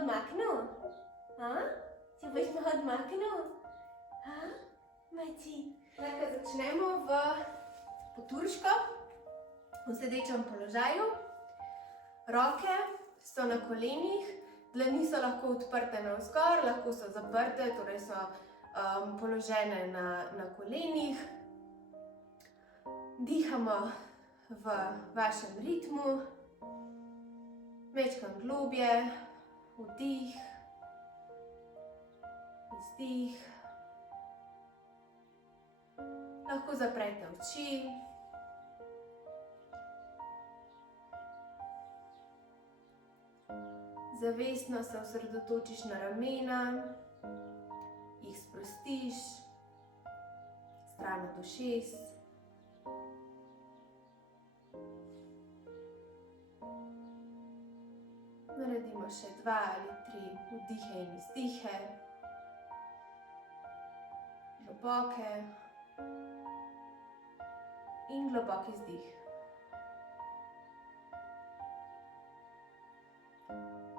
odmaknil? Si boš malo odmaknil? Maci. Lahko začnemo v poturško, v sedečem položaju. Roke so na kolenih, dlani so lahko odprte navzgor, lahko so zaprte, torej so položene na kolenih. Dihamo v vašem ritmu, majčkeno globje, vdih, izdih. Lahko zaprete oči. Zavestno se osredotočiš na ramena, jih sprostiš, stran od ušes. Naredimo še 2 ali 3 vdihe in izdihe, globoke in globok izdih.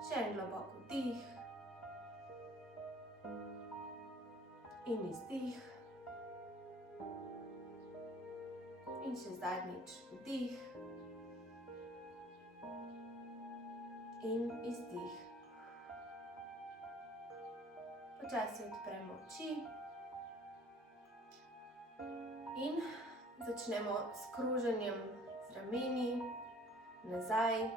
Še en globok vdih in izdih. In še zadnjič vdih in izdih. Počasi odpremo oči in začnemo s kroženjem z rameni nazaj.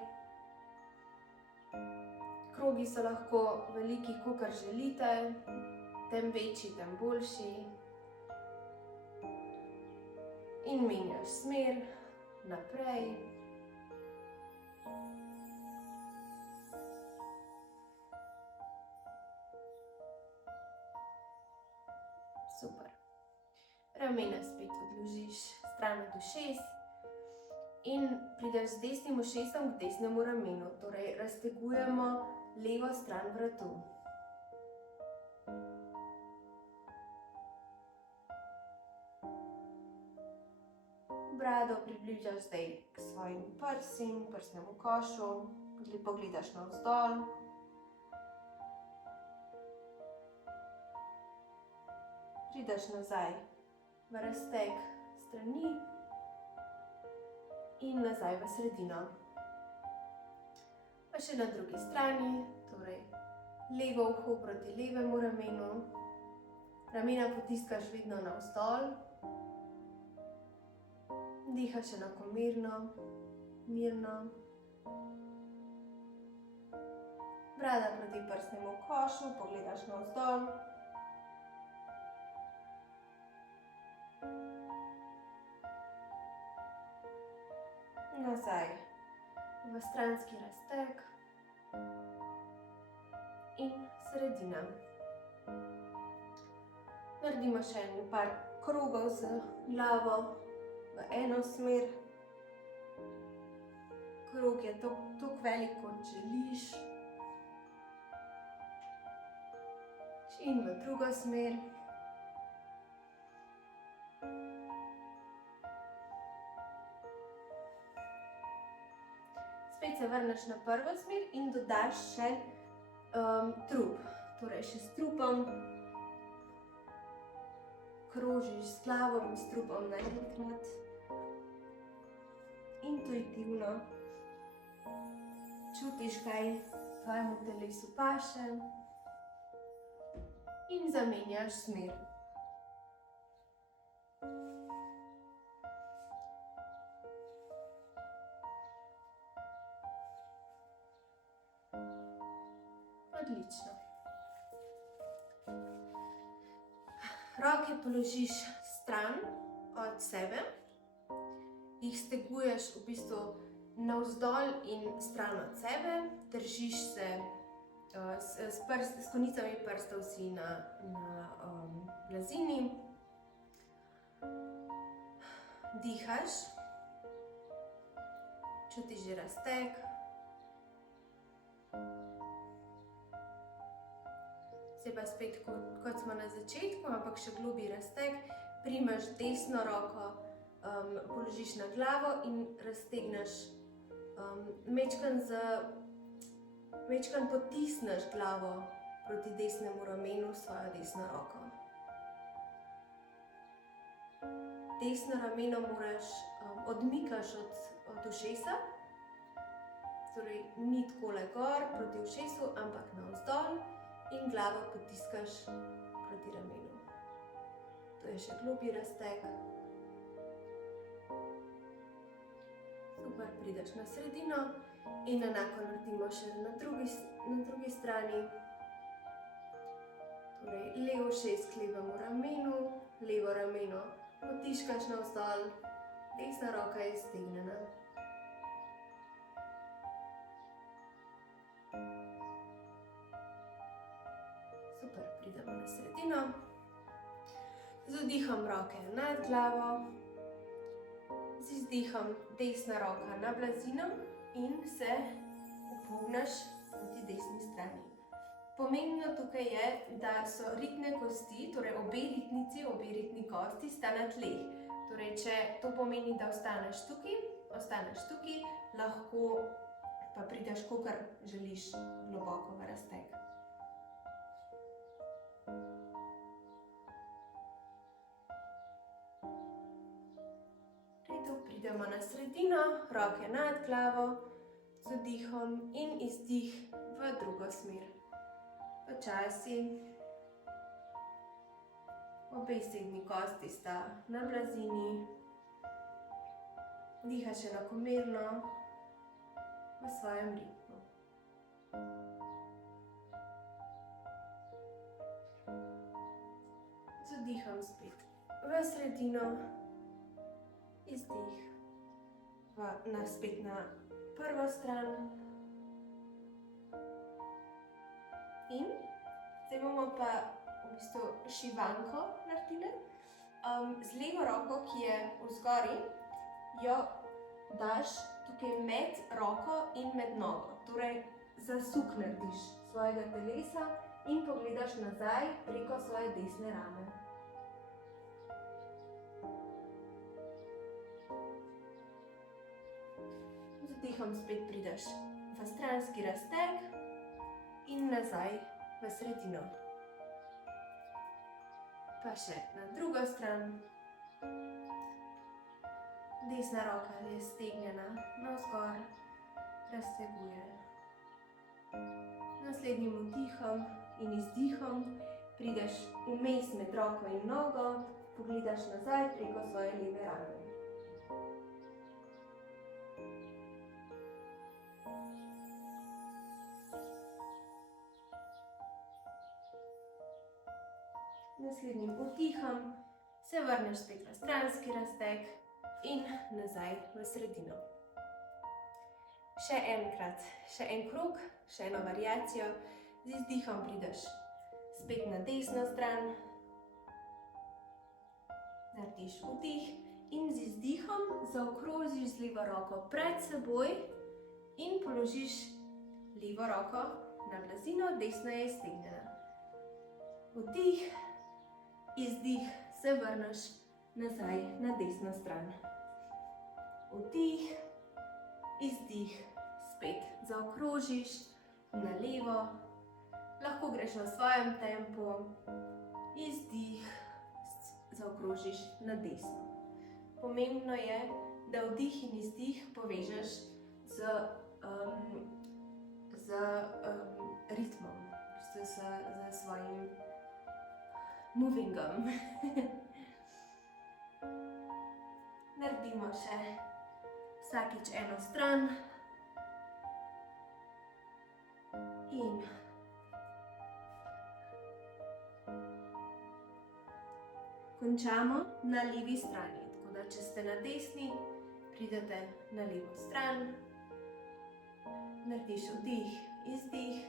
Krogi so lahko veliki, kakor želite, tem večji, tem boljši. In menjaš smer naprej. Super. Ramena spet odložiš stran od ušes in prideš z desnim ušesom k desnemu ramenu, torej raztegujemo levo stran vratu. Brado približaš zdaj k svojim prsim, prsnemu košu, pogledaš navzdol. Prideš nazaj v razteg strani in nazaj v sredino. Pa še na drugi strani, torej levo uho proti levemu ramenu. Ramena potiskaš vedno navzdol. Dihaš enakomerno, mirno. Brada proti prsnemu košu, pogledaš navzdol. Nazaj v stranski razteg in sredina. Naredimo še par krogov z glavo v eno smer. Krog je toliko velik, kot želiš. In v drugo smer. Spet se vrneš na prvo smer in dodaš še trup. Torej še s trupom krožiš s glavo in s trupom naenkrat. Intuitivno čutiš, kaj tvojemu telesu paše in zamenjaš smer. Odlično. Roke položiš stran od sebe, jih steguješ v bistvu navzdol in stran od sebe, držiš se s konicami prstov si na blazini. Dihaš, čutiš že razteg. Zdaj pa spet, kot smo na začetku, ampak še globlji razteg, primaš desno roko, položiš na glavo in raztegneš Večkrat potisneš glavo proti desnemu ramenu s svojo desno roko. Desno rameno odmikaš od ušesa, torej ni takole gor proti ušesu, ampak navzdol in glavo potiskaš proti ramenu. To je še globji razteg. Super, prideš na sredino in enako naredimo še na drugi strani. Torej, levo ušes k levemu ramenu, levo rameno potiskaš navzdol, desna roka je iztegnjena. Super, pridemo na sredino. Z vdihom roke nad glavo, z izdihom desna roka na blazino in se upogneš proti desni strani. Pomembno tukaj je, da so ritne kosti, torej obe ritni kosti sta na tleh. Torej, če to pomeni, da ostaneš tukaj, lahko pa prideš, kakor želiš, globoko v razteg. Pridemo na sredino, roke nad glavo, z vdihom in izdih v drugo smer. Počasi. Obe srednji kosti sta na blazini. Dihaš enakomerno v svojem ritmu. Z vdihom spet v sredino, izdih spet na prvo stran. In zdaj bomo pa v bistvu šivanko naredili. Z levo roko, ki je vzgori, jo daš tukaj med roko in med nogo. Torej, zasuk narediš svojega telesa in pogledaš nazaj preko svoje desne rame. Z vdihom spet prideš v stranski razteg in nazaj v sredino. Pa še na drugo stran. Desna roka je stegnjena navzgor, razteguje. Naslednjim vdihom in izdihom prideš vmes med roko in nogo, pogledaš nazaj preko svoje leve rame. Naslednjim vdihom se vrneš spet v stranski razteg in nazaj v sredino. Še enkrat, še en krog, še eno variacijo. Z izdihom prideš spet na desno stran. Narediš vdih in z izdihom zaokrožiš z levo roko pred seboj in položiš levo roko na blazino, desna je iztegnjena. Vdih, izdih, se vrneš nazaj na desno stran. Vdih, izdih, spet zaokrožiš na levo, lahko greš na svojem tempu, izdih, zaokrožiš na desno. Pomembno je, da vdih in izdih povežeš z ritmom, z svojim movingom. Naredimo še vsakič eno stran. In končamo na levi strani. Tako da, če ste na desni, pridete na levo stran. Narediš vdih, izdih,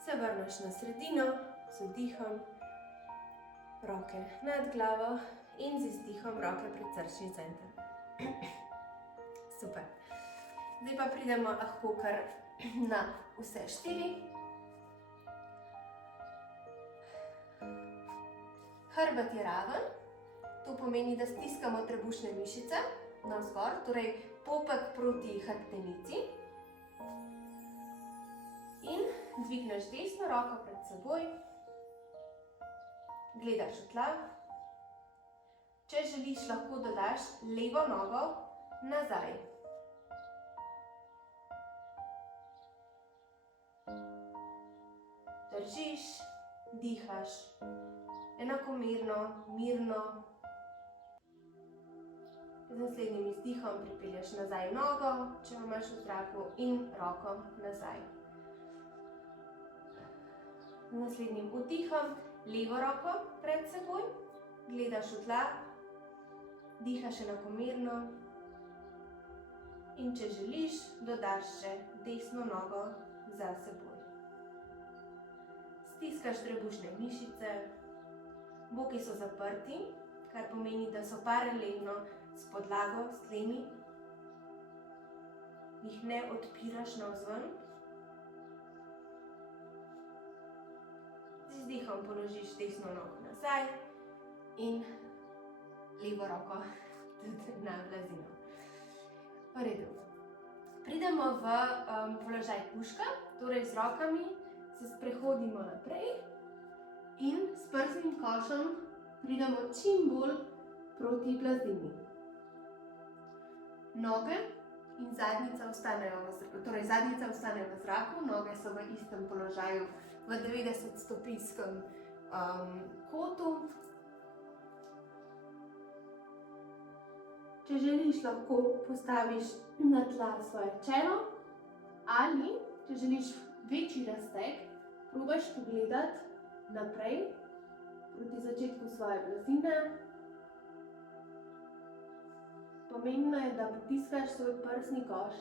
se vrneš na sredino z vdihom, roke nad glavo in z izdihom roke pred srčni center. Super. Zdaj pa pridemo lahko kar na vse 4. Hrbet je raven, to pomeni, da stiskamo trebušne mišice navzgor, torej popek proti hrbtenici. In dvigneš desno roko pred seboj, gledaš v tla. Če želiš, lahko dodaš levo nogo nazaj. Držiš, dihaš, enakomerno, mirno. Z naslednjim izdihom pripelješ nazaj nogo, če imaš v zraku, in roko nazaj. Z naslednjim vdihom levo roko pred seboj, gledaš v tla, dihaš enakomerno in če želiš, dodaš še desno nogo za seboj. Stiskaš trebušne mišice, boki so zaprti, kar pomeni, da so paralelno s podlago, s tlemi. Jih ne odpiraš navzven. Z izdihom položiš desno nogo nazaj in levo roko na blazino. V redu. Pridemo v položaj kužka, torej z rokami se sprehodimo naprej in s prsnim košem pridemo čim bolj proti blazini. Noge in zadnjica ostanejo v zraku, noge so v istem položaju v 90-stopinjskem kotu. Če želiš, lahko postaviš na tla svoje čelo ali, če želiš večji razteg, probaš pogledati naprej proti začetku svoje blazine. Pomembno je, da potiskaš svoj prsni koš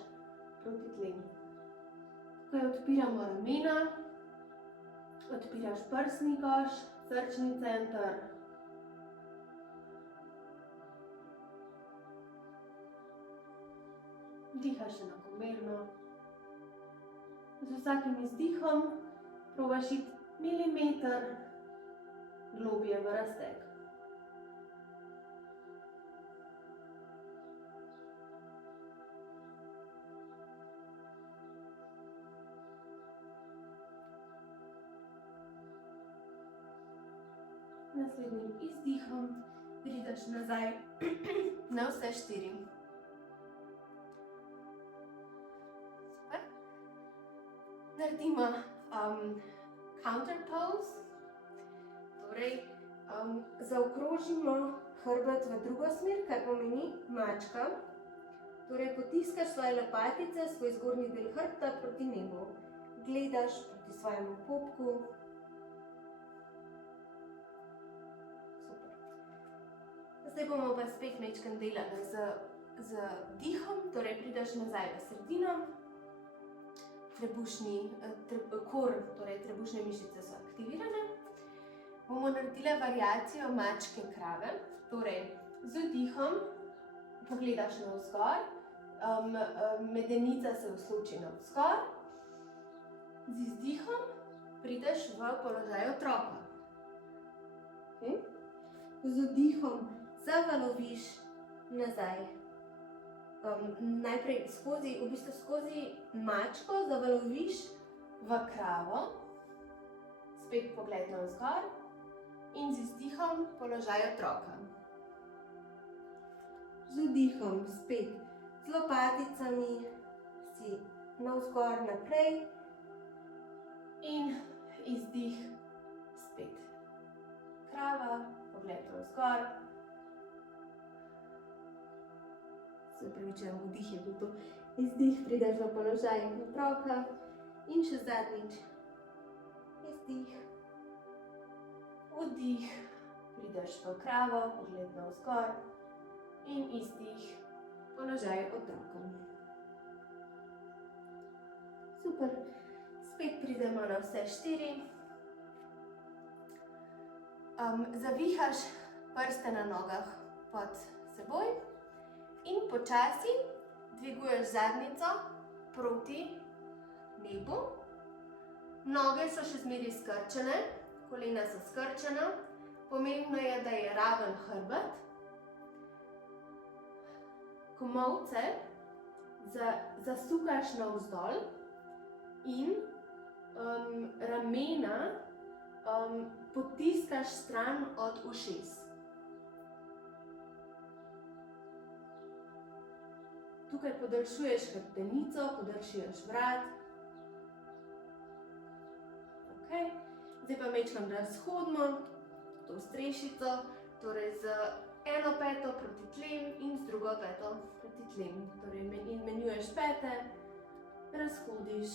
proti tlem. Tukaj odpiramo ramena, odpiraš prsni koš, srčni center. Dihaš enakomerno. Z vsakim izdihom probaš iti milimeter globje v razteg. Naslednjim izdihom prideš nazaj na vse štiri. Naredimo counter pose, torej zaokrožimo hrbet v drugo smer, kar pomeni mačka. Torej potiskaš svoje lopatice, svoj zgornji del hrbta proti nebu. Gledaš proti svojemu popku. Super. Zdaj bomo pa spet majčkeno delali z dihom, torej prideš nazaj v sredino. Trebušne mišice so aktivirane. Bomo naredili variacijo mačke krave. Torej, z vdihom pogledaš navzgor, medenica se usloči navzgor. Z izdihom prideš v položaj otroka. Z vdihom zavaloviš nazaj. Najprej skozi mačko zavaloviš v kravo, spet pogled navzgor in z izdihom položaj otroka. Z vdihom spet z lopaticami si navzgor naprej in izdih spet krava, pogled navzgor. Se upravičujem, vdih je bil to. Izdih prideš v položaj otroka in še zadnjič. Izdih. Vdih. Prideš v kravo, pogled navzgor in izdih. Položaj otroka. Super. Spet pridemo na vse štiri. Zavihaš prste na nogah pod seboj. In počasi dviguješ zadnjico proti nebu. Noge so še zmeraj skrčene, kolena so skrčena. Pomembno je, da je raven hrbet. Komolce zasukaš navzdol in ramena potiskaš stran od ušes. Tukaj podaljšuješ hrbtenico, podaljšuješ vrat. Okay. Zdaj pa majčkeno razhodimo to strešico, torej z eno peto proti tlem in z drugo peto proti tlem. Torej menjuješ pete, razhodiš.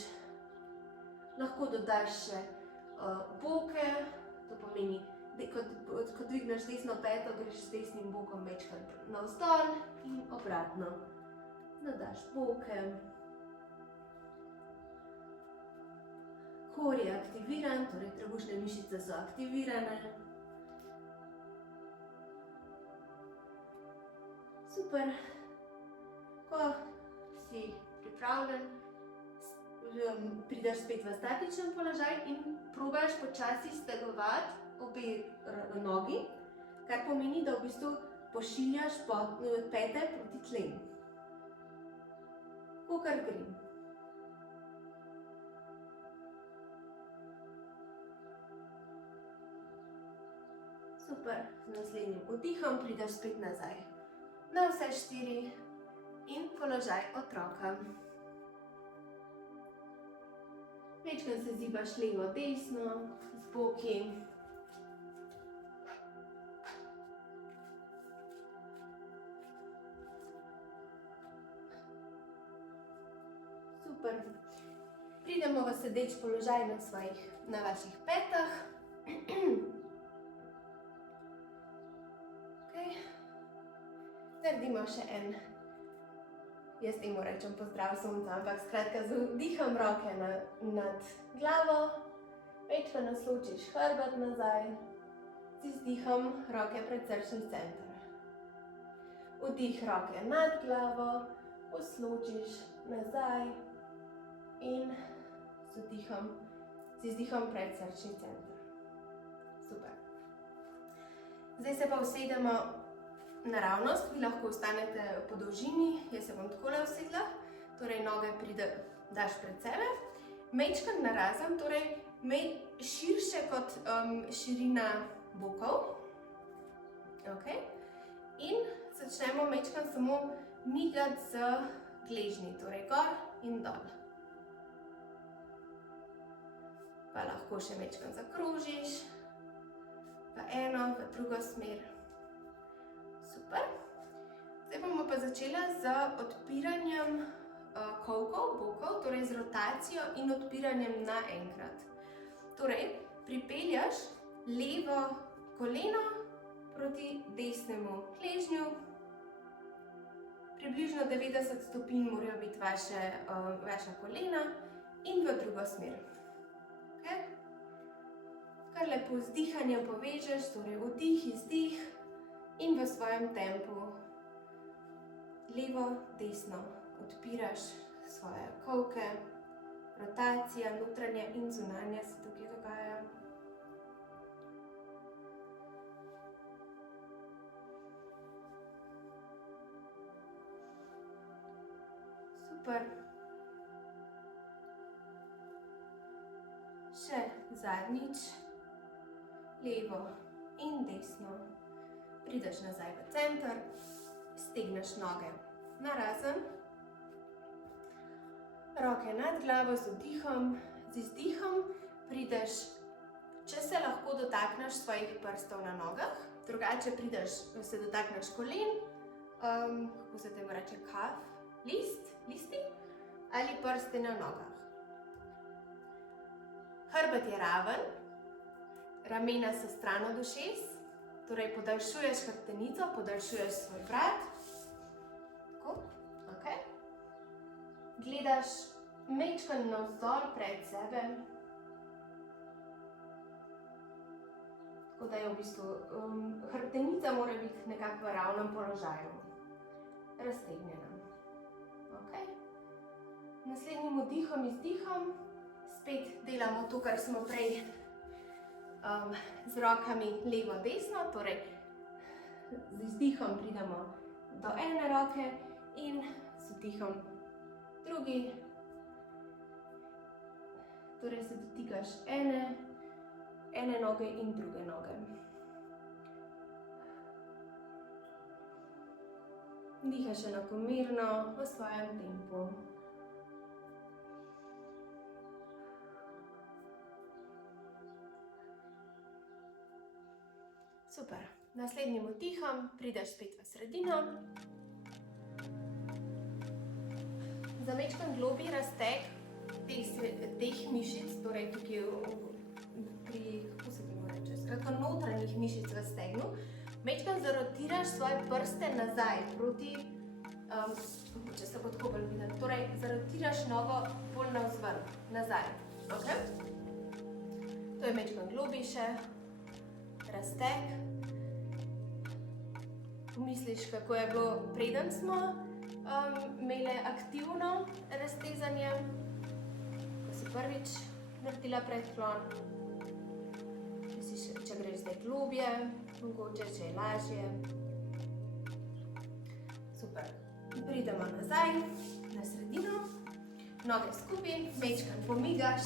Lahko dodaš še boke, to pomeni, ko dvigneš desno peto, greš s desnim bokom majčkeno navzdol in obratno. Dodaš boke. Kor je aktiviran, torej trebušne mišice so aktivirane. Super. Ko si pripravljen, prideš spet v statičen položaj in probaš počasi stegovati obe nogi, kar pomeni, da v bistvu pošiljaš pete proti tlem. Kakor gre. Super, z naslednjim vdihom prideš spet nazaj. Na vse 4 in položaj otroka. Majčkeno se zibaš levo, desno, z boki. Super. Pridemo v sedeč položaj na vaših petah. Naredimo še en, jaz temu rečem pozdrav sonca, ampak skratka z vdihom roke nad glavo, majčkeno nasločiš hrbet nazaj, z izdihom roke pred srčni center. Vdih roke nad glavo, posločiš nazaj in z izdihom pred srčni center. Super. Zdaj se pa usedemo naravnost, vi lahko ostanete po dolžini, jaz se bom takole usedla, torej noge daš pred sebe, majčkeno narazen, torej širše kot širina bokov. Okay. In začnemo majčkeno samo migati z gležnji, torej gor in dol. Pa lahko še majčkeno zakrožiš, v eno, v drugo smer. Super. Zdaj bomo pa začela z odpiranjem kolkov, bokov, torej z rotacijo in odpiranjem naenkrat. Torej, pripeljaš levo koleno proti desnemu gležnju. Približno 90 stopinj morajo biti vaša kolena in v drugo smer. Okay. Kar lepo z dihanjem povežeš, torej vdih, izdih. In v svojem tempu levo, desno odpiraš svoje kolke, rotacija, notranja in zunanja se tukaj dogaja. Super. Še zadnjič, levo in desno. Prideš nazaj v center, stegneš noge narazen, roke nad glavo z vdihom, z izdihom prideš, če se lahko dotakneš svojih prstov na nogah, drugače se dotakneš kolen, kako se temu reče, kaf, listi ali prste na nogah. Hrbet je raven, ramena so stran od ušes, torej podaljšuješ hrbtenico, podaljšuješ svoj vrat. Tako, ok. Gledaš majčkeno navzdol pred sebe. Tako da je v bistvu hrbtenica mora biti nekako v ravnem položaju. Raztegnjena. Ok. Naslednjim vdihom, izdihom spet delamo to, kar smo prej z rokami levo, desno, torej z izdihom pridemo do ene roke in z vdihom drugi, torej se dotikaš ene noge in druge noge. Dihaš enakomerno v svojem tempu. Super. Naslednjim vdihom prideš spet v sredino. Za majčken globlji razteg teh mišic, torej tukaj kako se temu reče, skratka notranjih mišic v stegnu, majčken zarotiraš svoje prste nazaj proti, če se bo tako bolj videti, torej zarotiraš nogo bolj navzven, nazaj, ok? To je majčken globljše razteg. Misliš, kako je bilo preden smo imeli aktivno raztezanje, ko si prvič naredila predklon, če greš zdaj globje, mogoče, če je lažje. Super. Pridemo nazaj na sredino, noge skupaj, majčkeno pomigaš,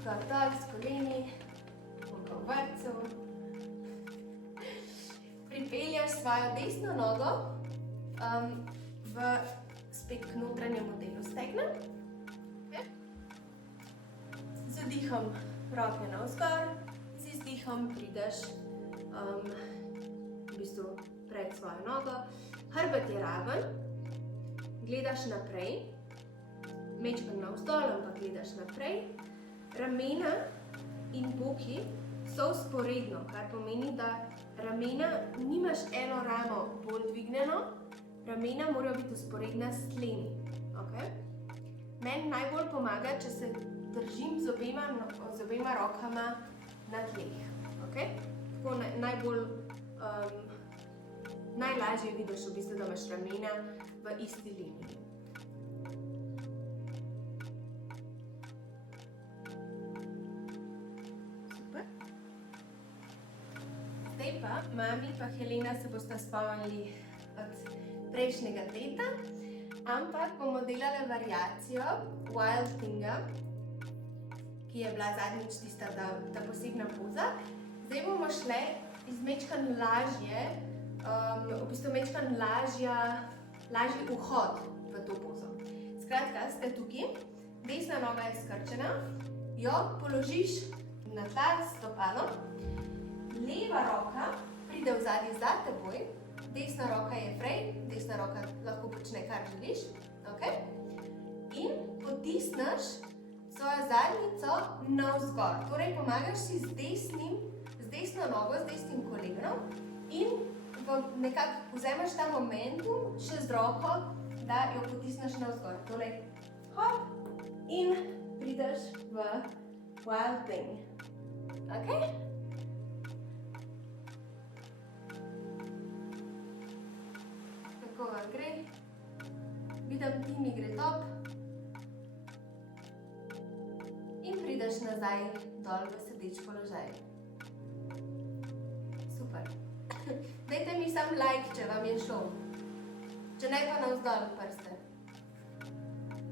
kar dol s koleni, v vrtcu. Pripeljaš svojo desno nogo spet k notranjemu delu stegna. Z vdihom roke navzgor, z izdihom prideš v bistvu pred svojo nogo. Hrbet je raven, gledaš naprej, majčkeno navzdol, ampak gledaš naprej. Ramena in boki so vzporedno, kar pomeni, da ramena nimaš eno ramo bolj dvignjeno, ramena morajo biti vzporedna s tlemi. Meni najbolj pomaga, če se držim z obema rokama na tleh. Tako najlažje vidiš v bistvu, da imaš ramena v isti liniji. Zdaj pa, mami pa Helena se bosta spomnili od prejšnjega tedna, ampak bomo delali variacijo Wild Thinga, ki je bila zadnjič tista ta posebna poza. Zdaj bomo šle iz majčkeno lažje, v bistvu majčkeno lažji vhod v to pozo. Skratka, ste tukaj, desna noga je skrčena, jo položiš na tla s stopalom, leva roka pride v zadnji za teboj, desna roka je prej, desna roka lahko počne, kar želiš, in potisneš svojo zadnjico navzgor. Torej, pomagaš si z desno nogo, z desnim kolenom in nekako vzemaš ta momentum še z roko, da jo potisneš navzgor. Torej, hop in prideš v Wild Thing. Kako vam gre? Vidim, Timi gre top. In prideš nazaj dol v sedeč položaj. Super. Dajte mi sam like, če vam je šel. Če ne, pa navzdol prste.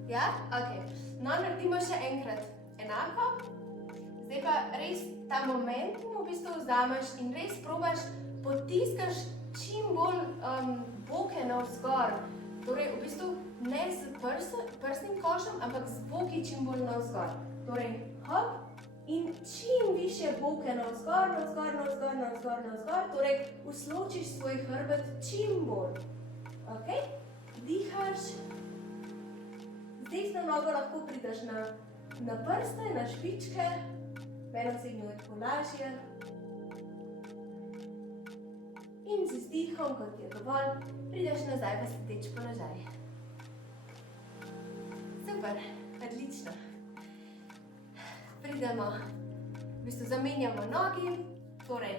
Ja? Ok. No, naredimo še enkrat enako. Zdaj pa res ta momentum v bistvu vzameš in res probaš, potiskaš čim bolj boke navzgor. Torej, v bistvu ne z prsnim košem, ampak z boki čim bolj navzgor. Torej, hop, in čim više boke navzgor, torej usločiš svoj hrbet čim bolj. Dihaš, z desno nogo lahko prideš na prste, na špičke, meni osebno je tako lažje. In z izdihom, kot je dovolj, prideš nazaj v sedeč položaj. Super, odlično. Pridemo, v bistvu zamenjamo nogi, torej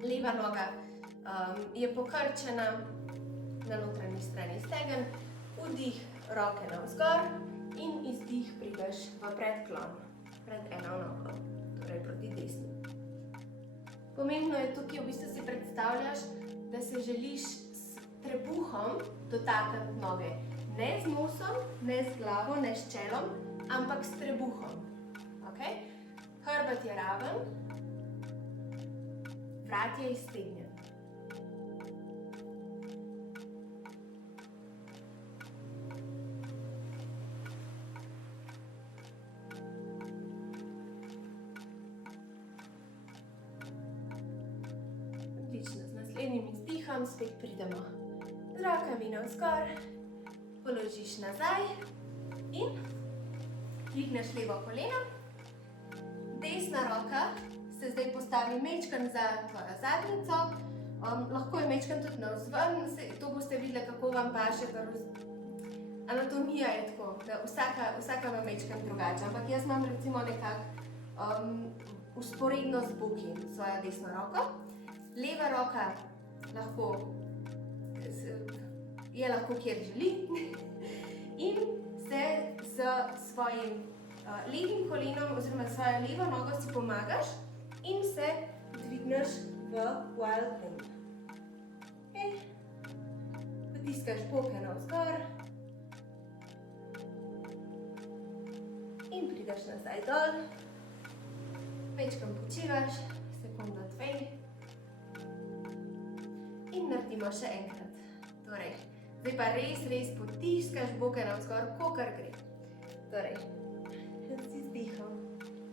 leva noga je pokrčena na notranji strani stegen, vdih roke navzgor in izdih prideš v predklon, pred eno nogo, torej proti desni. Pomembno je tukaj, v bistvu si predstavljaš, da se želiš s trebuhom dotakniti noge. Ne z nosom, ne z glavo, ne s čelom, ampak s trebuhom. Okay? Hrbet je raven, vrat je iztegnjen. Odlično, z naslednjim izdihom spet pridemo z rokami navzgor, položiš nazaj in dvigneš levo koleno. Desna roka se zdaj postavi mečkan za tvojo zadnjico, lahko je mečkan tudi navzven, to boste videli, kako vam paše, anatomija je tako, da vsaka vam mečkan drugače, ampak jaz imam recimo nekako vzporedno z boki svojo desno roko. Leva roka je lahko kjer želi in se s svojim levim kolenom oziroma svojo levo nogo si pomagaš in se dvigneš v wild plank. Okay. Potiskaš boke navzgor in prideš nazaj dol. Večkrat počivaš, sekundo, dve. In naredimo še enkrat. Torej, zdaj pa res potiskaš boke navzgor, kolikor gre. Torej, z izdihom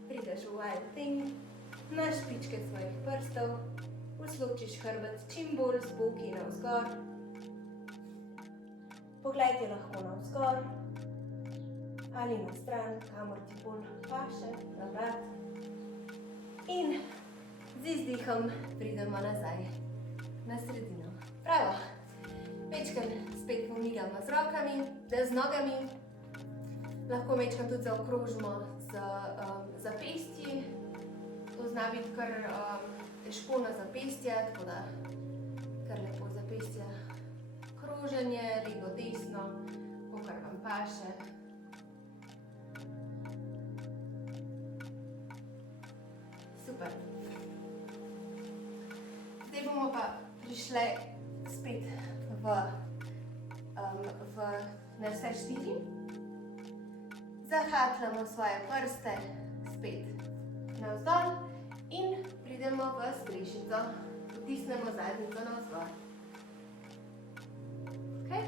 prideš v wild thing, na špičke svojih prstov, usločiš hrbet čim bolj z boki navzgor. Pogled je lahko navzgor ali na stran, kamor ti bolj paše, na vrat. In z izdihom pridemo nazaj na sredino. Bravo! Večkrat spet pomigamo z rokami, z nogami. Lahko večkrat tudi zaokrožimo z zapestji. To zna biti kar težko na zapestje, tako da kar lepo zapestje. Kroženje, levo, desno, kakor vam paše. Super. Zdaj bomo pa prišli spet na vse štiri. Zahatljamo svoje prste spet navzdol in pridemo v skrešico. Potisnemo zadnjico navzgor. Okay.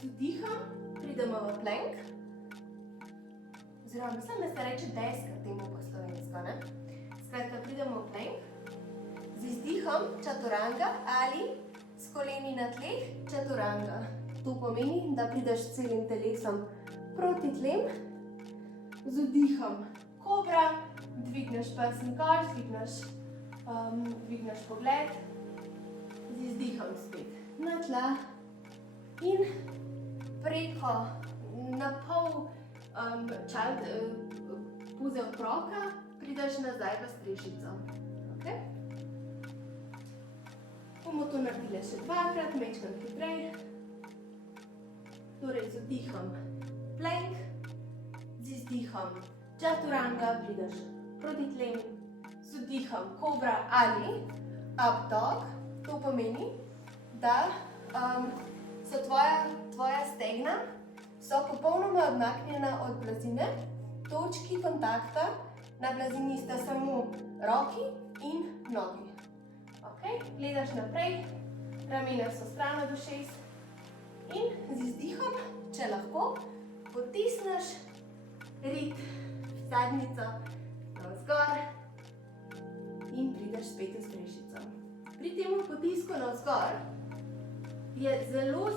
Z vdihom pridemo v plank. Oziroma, mislim, da se reče deska temu po slovensko, ne? Skratka, pridemo v plank. Z izdihom čaturanga ali s koleni na tleh čaturanga. To pomeni, da prideš s celim telesom proti tlem. Z vdihom kobra, dvigneš prsten koš, dvigneš pogled. Z izdihom spet na tla in preko na pol puze otroka prideš nazaj v strešico. Okay? Bomo to naredili še dvakrat, mečkam hitrej. Torej, z vdihom plank, z izdihom čaturanga, prideš proti tlem, z vdihom kobra ali up dog. To pomeni, da so tvoja stegna popolnoma odmaknjena od blazine, točki kontakta na blazini sta samo roki in nogi. Okay. Gledaš naprej, ramena so stran od ušes in z izdihom, če lahko, potisneš rit v zadnjico navzgor in prideš spet v strešico. Pri tem potisku navzgor je zelo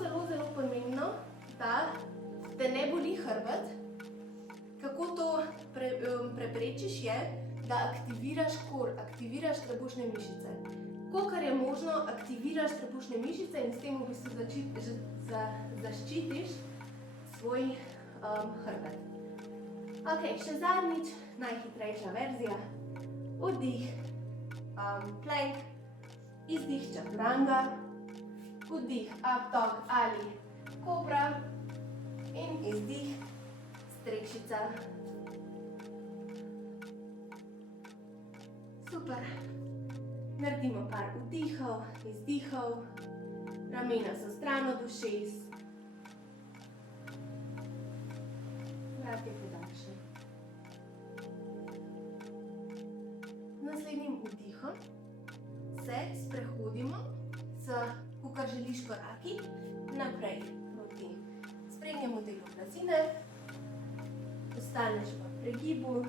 pomembno, da te ne boli hrbet. Kako to preprečiš je, da aktiviraš trebušne mišice. Kolikor je možno, aktiviraš trebušne mišice in s tem v bistvu zaščitiš svoj hrbet. Ok, še zadnjič, najhitrejša verzija. Vdih, plank, izdih čaturanga, vdih up dog ali kobra in izdih strešica. Super. Naredimo par vdihov, izdihov, ramena so stran od ušes. dvakrat je podaljšan. Z naslednjim vdihom se sprehodimo s, kakor želiš, koraki naprej proti sprednjemu delu blazine. Ostaneš v pregibu,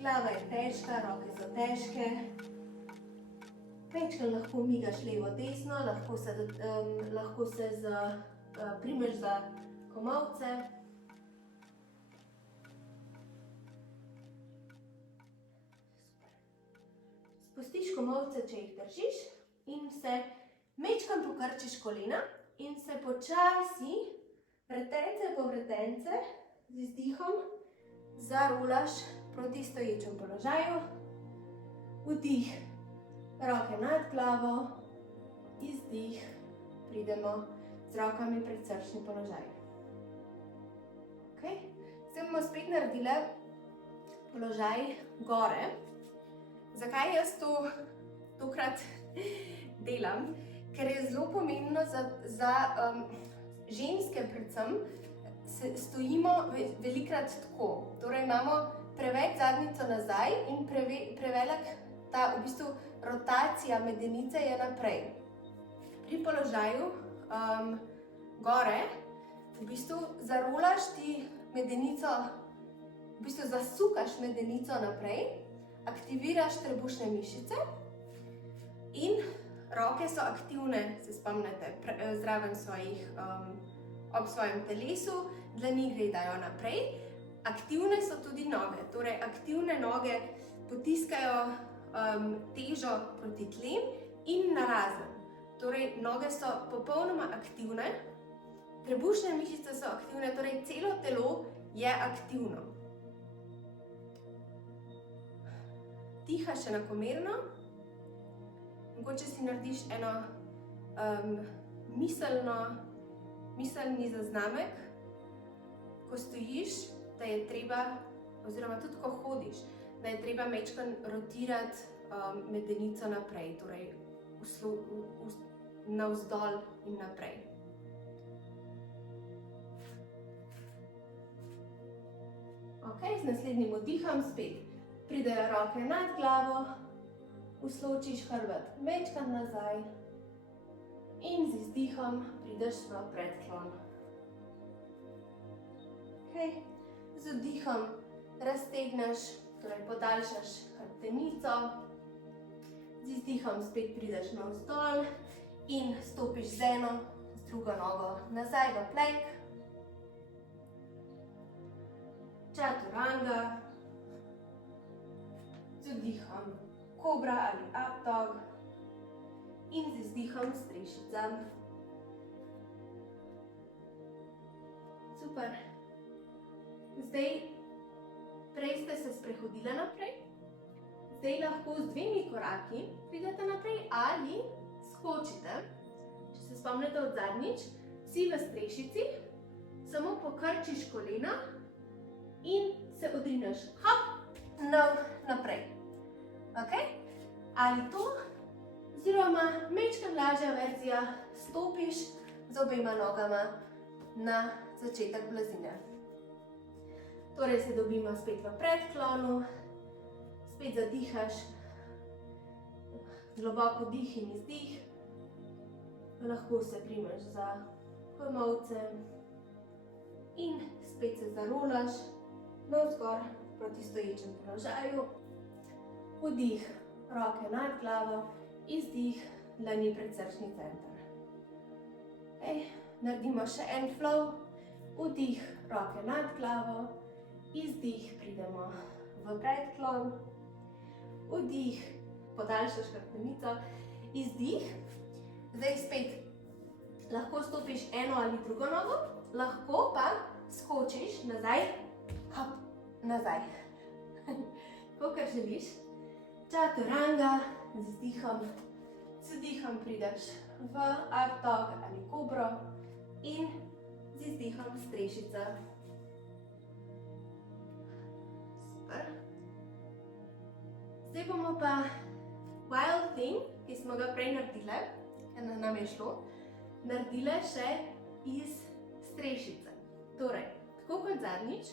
glava je težka, roke so težke. Večkrat lahko migaš levo, desno, lahko se primeš za komolce. Spustiš komolce, če jih držiš, in se mečkam pokrčiš kolena in se počasi, vretence po vretence, z izdihom zarolaš proti stoječem položaju. Vdih, roke nad glavo, izdih, pridemo z rokami pred srčni položaj. Okay. Zdaj bomo spet naredili položaj gore. Zakaj jaz to tokrat delam? Ker je zelo pomembno za ženske predvsem, stojimo velikrat tako. Torej imamo preveč zadnjico nazaj in prevelik ta v bistvu rotacija medenice je naprej. Pri položaju gore v bistvu zarolaš ti medenico, v bistvu zasukaš medenico naprej, aktiviraš trebušne mišice in roke so aktivne, se spomnite, zraven ob svojem telesu, dlani gredajo naprej. Aktivne so tudi noge, torej aktivne noge potiskajo težo proti tlem in narazen. Torej noge so popolnoma aktivne, trebušne mišice so aktivne, torej celo telo je aktivno. Dihaš enakomerno, mogoče si narediš eno miselni zaznamek, ko stojiš, da je treba, oziroma tudi ko hodiš, da je treba majčkeno rotirati medenico naprej, torej navzdol in naprej. Ok, z naslednjim vdihom spet pridejo roke nad glavo, usločiš hrbet majčkeno nazaj in z izdihom prideš v predklon. Ok, z vdihom raztegneš, torej podaljšaš hrbtenico, z izdihom spet prideš navzdol in stopiš z eno, z drugo nogo nazaj v plank. Chaturanga, z vdihom kobra ali up dog in z izdihom strešica. Super. Zdaj, prej ste se sprehodili naprej, zdaj lahko z 2 koraki pridete naprej ali skočite. Če se spomnite od zadnjič, si v strešici, samo pokrčiš kolena in se odrineš, hop, naprej. Okay? Ali to, oziroma majčkeno lažja verzija, stopiš z obema nogama na začetek blazine. Torej se dobimo spet v predklonu, spet zadihaš, globoko dih in izdih, lahko se primeš za komolce in spet se zarolaš navzgor proti stoječem položaju. Vdih, roke nad glavo, izdih, dlani pred srčni center. Okay. Naredimo še en flow, vdih, roke nad glavo, izdih, pridemo v predklon, vdih, podaljšaš hrbtenico, izdih, zdaj spet lahko stopiš eno ali drugo nogo, lahko pa skočiš nazaj, hop, nazaj, kakor želiš. Chaturanga, z izdihom prideš v up dog ali kobro in z izdihom strešica. Super. Zdaj bomo pa wild thing, ki smo ga prej naredili, ker nam je šlo, naredili še iz strešice. Torej, tako kot zadnjič,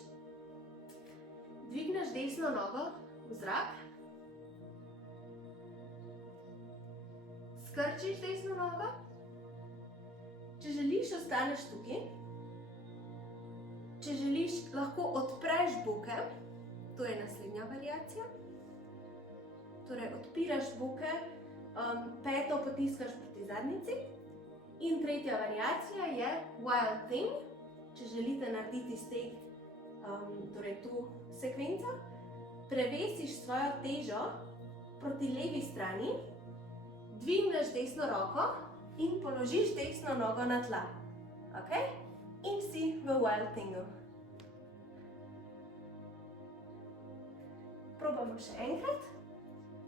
dvigneš desno nogo v zrak, skrčiš desno nogo, če želiš, ostaneš tukaj, če želiš, lahko odpreš boke, to je naslednja variacija, torej odpiraš boke, peto potiskaš proti zadnjici in tretja variacija je Wild Thing, če želite narediti steg, torej tu sekvenco, prevesiš svojo težo proti levi strani, dvigneš desno roko in položiš desno nogo na tla. Ok? In si v Wild Thingu. Probamo še enkrat.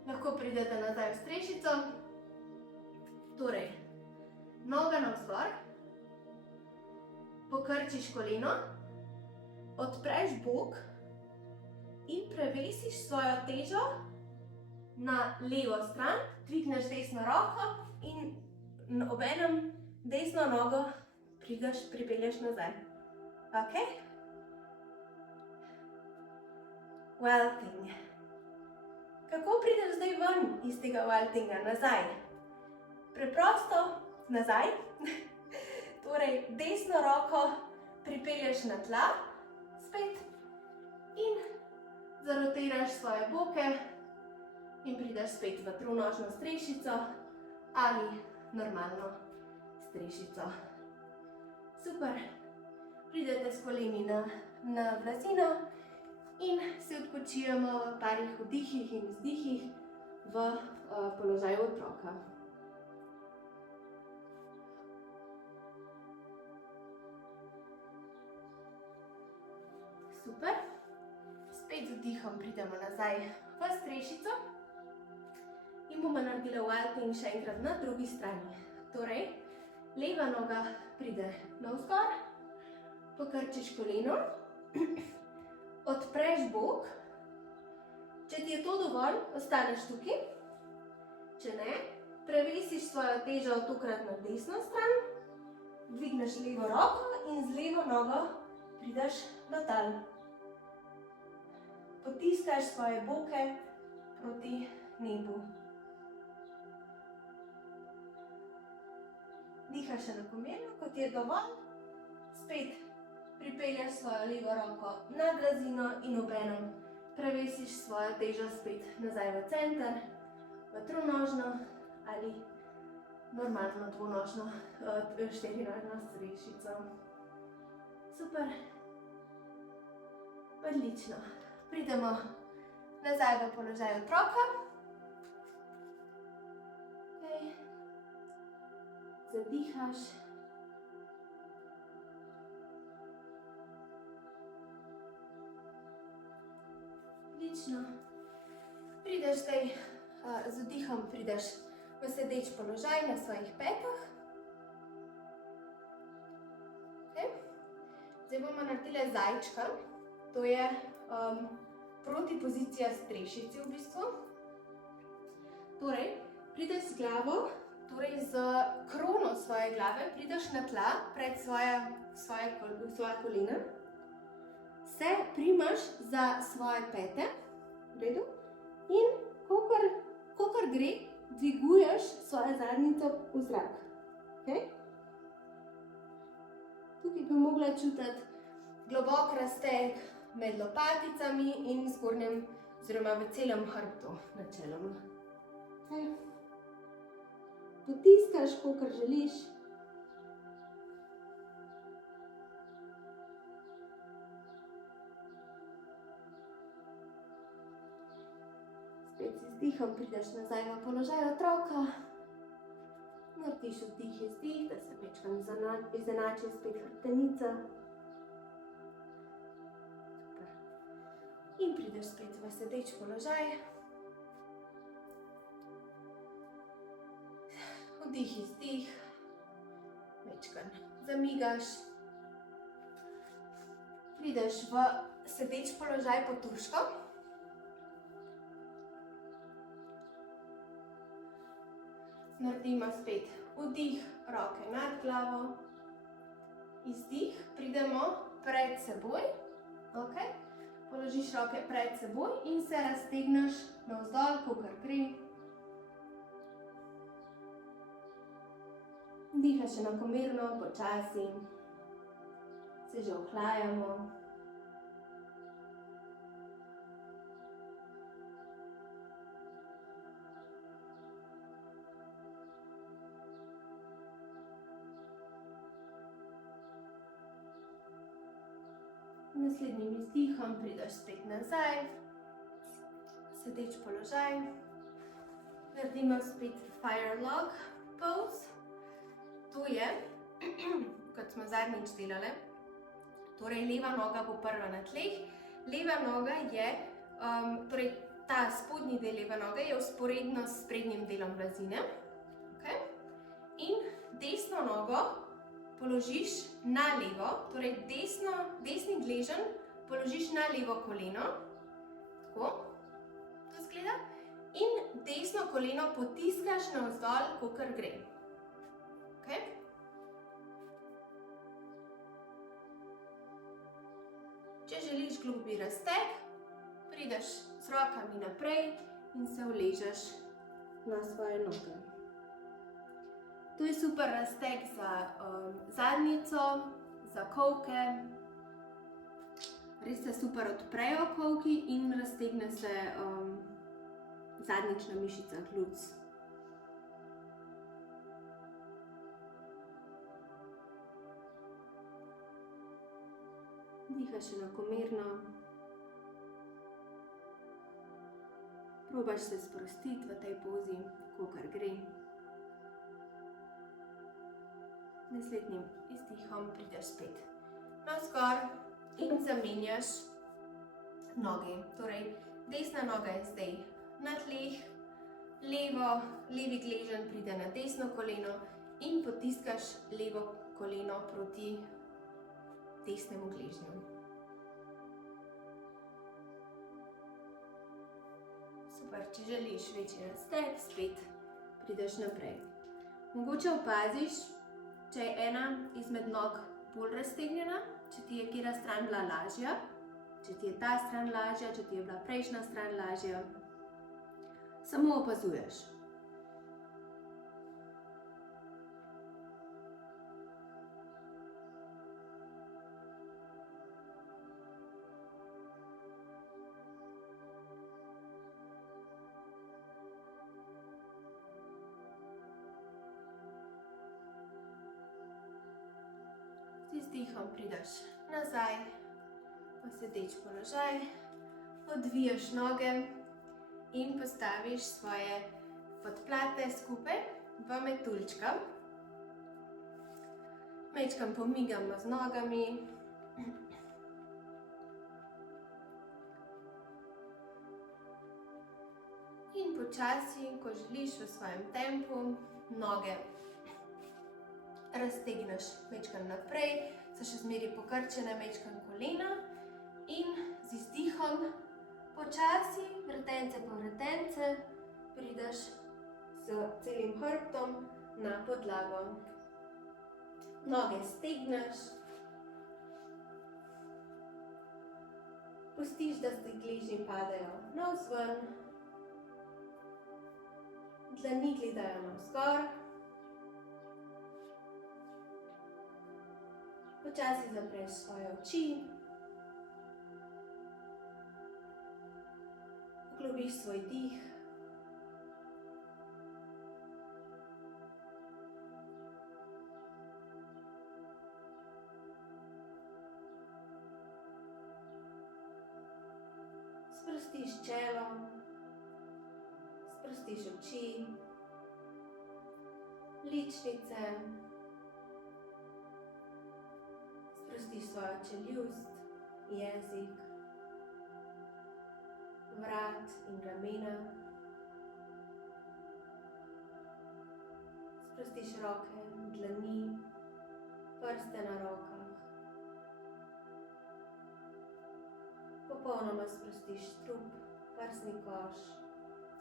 Lahko pridete nazaj v strešico. Torej, noga navzgor, pokrčiš koleno, odpreš bok in prevesiš svojo težo na levo stran, dvigneš desno roko in obenem desno nogo pripelješ nazaj. Ok? Wild Thing. Kako prideš zdaj ven iz tega Wild Thinga nazaj? Preprosto nazaj. Torej, desno roko pripelješ na tla, spet, in zarotiraš svoje boke in prideš spet v tronožno strešico ali normalno strešico. Super. Pridete s koleni na blazino in se odpočijemo v parih vdihih in izdihih v položaju otroka. Super. Spet z vdihom pridemo nazaj v strešico in bomo naredili Wild Thing še enkrat na drugi strani. Torej, leva noga pride navzgor, pokrčiš koleno, odpreš bok, če ti je to dovolj, ostaneš tukaj, če ne, prevesiš svojo težo tokrat na desno stran, dvigneš levo roko in z levo nogo prideš do tal. Potiskaš svoje boke proti nebu. Dihaš enakomerno, kot je dovolj, spet pripelješ svojo levo roko na blazino in obenem prevesiš svojo težo spet nazaj v center, v tronožno ali normalno dvonožno, štirinožno strešico. Super. Odlično. Pridemo nazaj v položaj otroka. Zadihaš. Odlično. Prideš zdaj, z vdihom prideš v sedeč položaj na svojih petah. Zdaj bomo naredili zajčka. To je protipozicija strešici v bistvu. Torej, prideš z glavo, torej z krono svoje glave, prideš na tla pred svoje kolena, se primaš za svoje pete, v redu, in kakor gre, dviguješ svojo zadnjico v zrak. Tukaj bi mogla čutiti globok razteg med lopaticami in zgornjem, oziroma v celem hrbtu načeloma. Potiskaš, kakor želiš. Spet z izdihom prideš nazaj v položaj otroka. Narediš vdih, izdih, da se večkrat izenači spet hrbtenica. In prideš spet v sedeč položaj. Vdih, izdih, večkrat zamigaš. Prideš v sedeč položaj po turško. Naredimo spet vdih, roke nad glavo. Izdih, pridemo pred seboj, okay? Položiš roke pred seboj in se raztegneš navzdol, kakor gre. Dihaš enakomerno, počasi, se že ohlajamo. Naslednjim izdihom prideš spet nazaj, sedeč položaj. Naredimo spet fire log pose. To je, kot smo zadnjič delali, torej leva noga bo prva na tleh. Leva noga je, torej ta spodnji del leve noge je vzporedno s sprednjim delom blazine. Okay? In desno nogo položiš na levo, torej desni gleženj položiš na levo koleno, tako, to izgleda, in desno koleno potiskaš navzdol, kakor gre. Okay? Če želiš globlji razteg, prideš s rokami naprej in se uležeš na svoje noge. To je super razteg za zadnjico, za kolke. Res se super odprejo kolki in raztegne se zadnjična mišica glutes. Dihaš enakomerno. Probaš se sprostiti v tej pozi, kakor gre. Naslednjim izdihom prideš spet navzgor in zamenjaš noge. Torej, desna noga je zdaj na tleh, levi gleženj pride na desno koleno in potiskaš levo koleno proti desnemu gležnju. Super, če želiš večji razteg, spet prideš naprej. Mogoče opaziš, če je ena izmed nog bolj raztegnjena, če ti je katera stran bila lažja, če ti je ta stran lažja, če ti je bila prejšnja stran lažja. Samo opazuješ. Z izdihom prideš nazaj v sedeč položaj, odviješ noge in postaviš svoje podplate skupaj v metuljčka. Majčkeno pomigamo z nogami. In počasi, ko želiš v svojem tempu, noge raztegneš majčkeno naprej, so še zmeraj pokrčene majčkeno kolena in z izdihom počasi, vretence po vretence, prideš s celim hrbtom na podlago. Noge stegneš, pustiš, da se gležnji padejo navzven, dlani gledajo navzgor. Počasi zapreš svoje oči, poglobiš svoj dih. Sprostiš čelo, sprostiš oči, ličnice. Sprostiš svojo čeljust, jezik, vrat in ramena. Sprostiš roke, dlani, prste na rokah. Popolnoma sprostiš trup, prsni koš,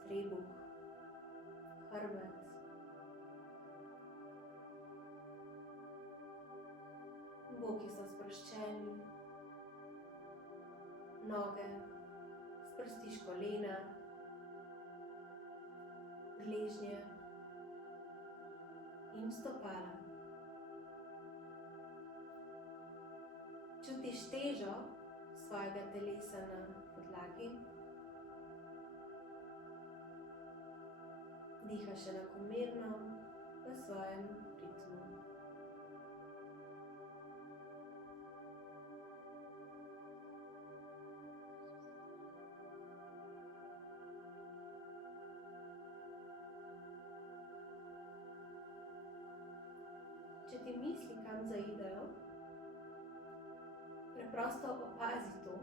trebuh, hrbet. boki so sproščeni, noge, sprostiš kolena, gležnje in stopala. Čutiš težo svojega telesa na podlagi. Dihaš enakomerno v svojem ritmu. Če ti misli kam zaidejo, preprosto opazi to,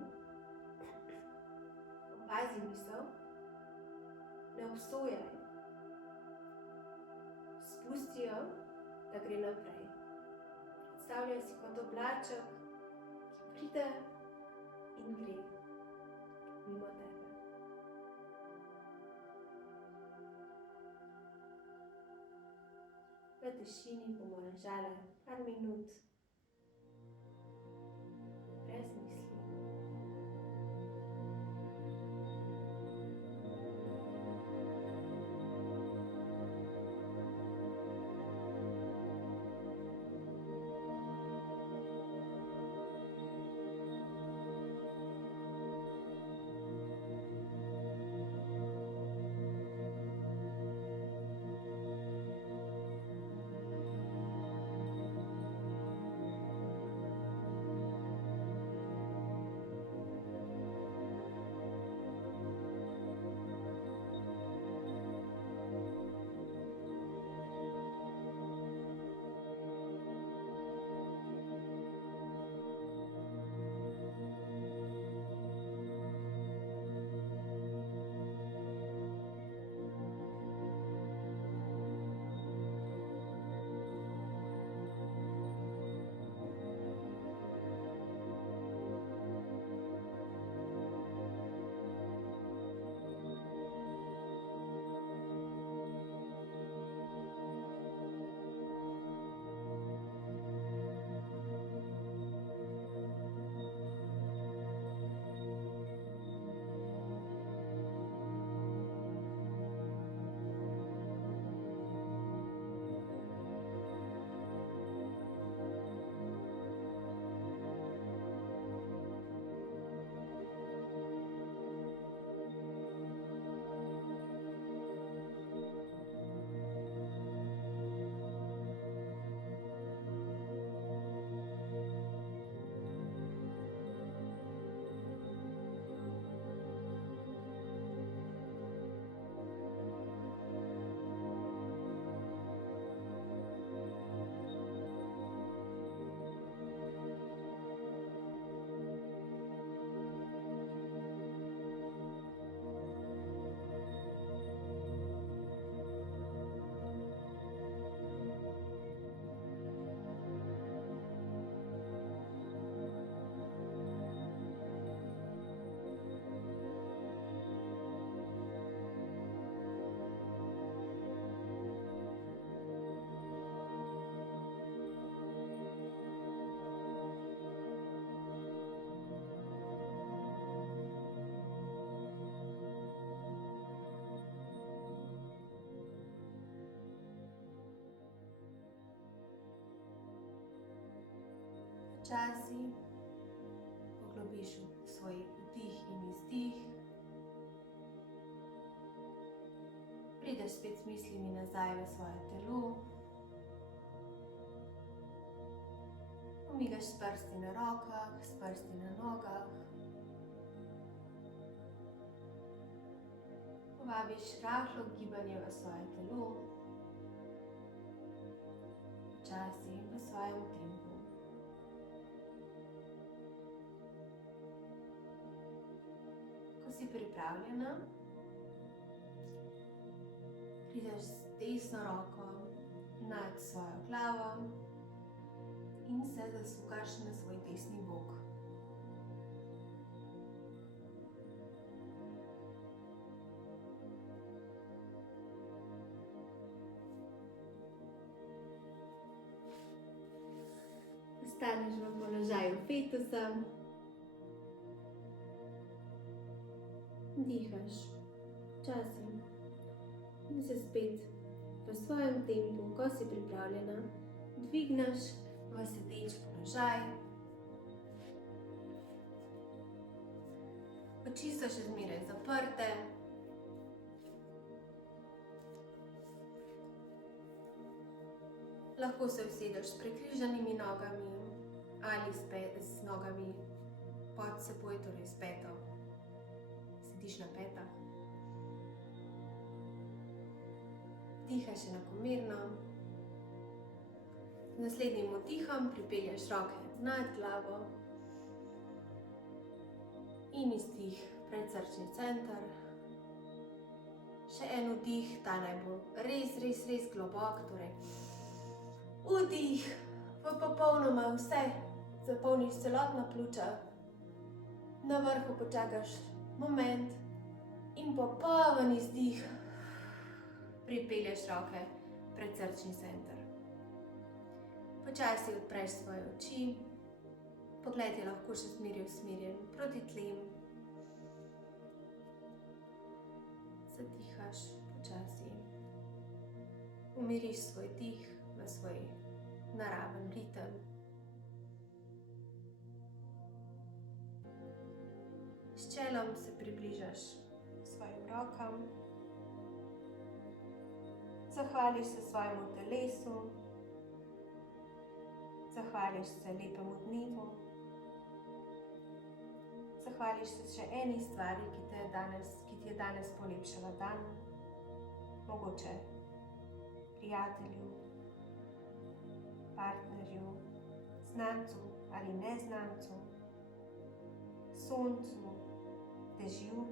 opazi misel, ne obsojaj, spusti jo, da gre naprej. Predstavljaj si kot oblaček, ki pride in gre mimo tebe. V tišini bomo ležale par minut, brez misli. Počasi poglobiš v svoj vdih in izdih. Prideš spet s mislimi nazaj v svoje telo. Pomigaš s prsti na rokah, s prsti na nogah. Povabiš rahlo gibanje v svoje telo. Počasi v svojem tempu. Ko si pripravljena, prideš z desno roko nad svojo glavo in se zasukaš na svoj desni bok. Staneš v spet vsem. Dihaš, časi. In se spet v svojem tempu, ko si pripravljena, dvigneš v sedeč položaj. Oči so še zmeraj zaprte. Lahko se usedeš s prekrižanimi nogami ali z nogami pod seboj, torej s peto. Sediš na petah. Dihaš enakomerno. Z naslednjim vdihom pripelješ roke nad glavo in izdih predsrčni center. Še en vdih, ta naj bo res globok, torej vdih v popolnoma vse, zapolniš celotna pljuča, na vrhu počakaš moment in popoln izdih pripelješ roke pred srčni center. Počasi odpreš svoje oči, pogled je lahko še zmeraj usmerjen proti tlem. Zadihaš počasi, umiriš svoj dih v svoj naraven ritem. S čelom se približaš svojim rokam, zahvališ se svojemu telesu, zahvališ se lepemu dnevu, zahvališ se še eni stvari, ki ti je danes polepšala dan, mogoče prijatelju, partnerju, znancu ali neznancu, soncu, dežju,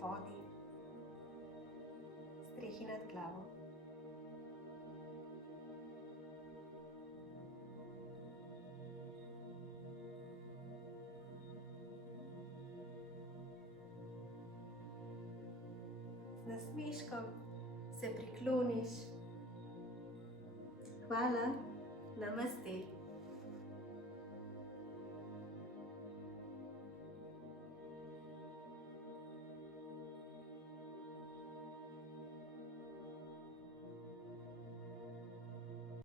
vodi, strehi nad glavo. Z nasmeškom se prikloniš. Hvala, namaste.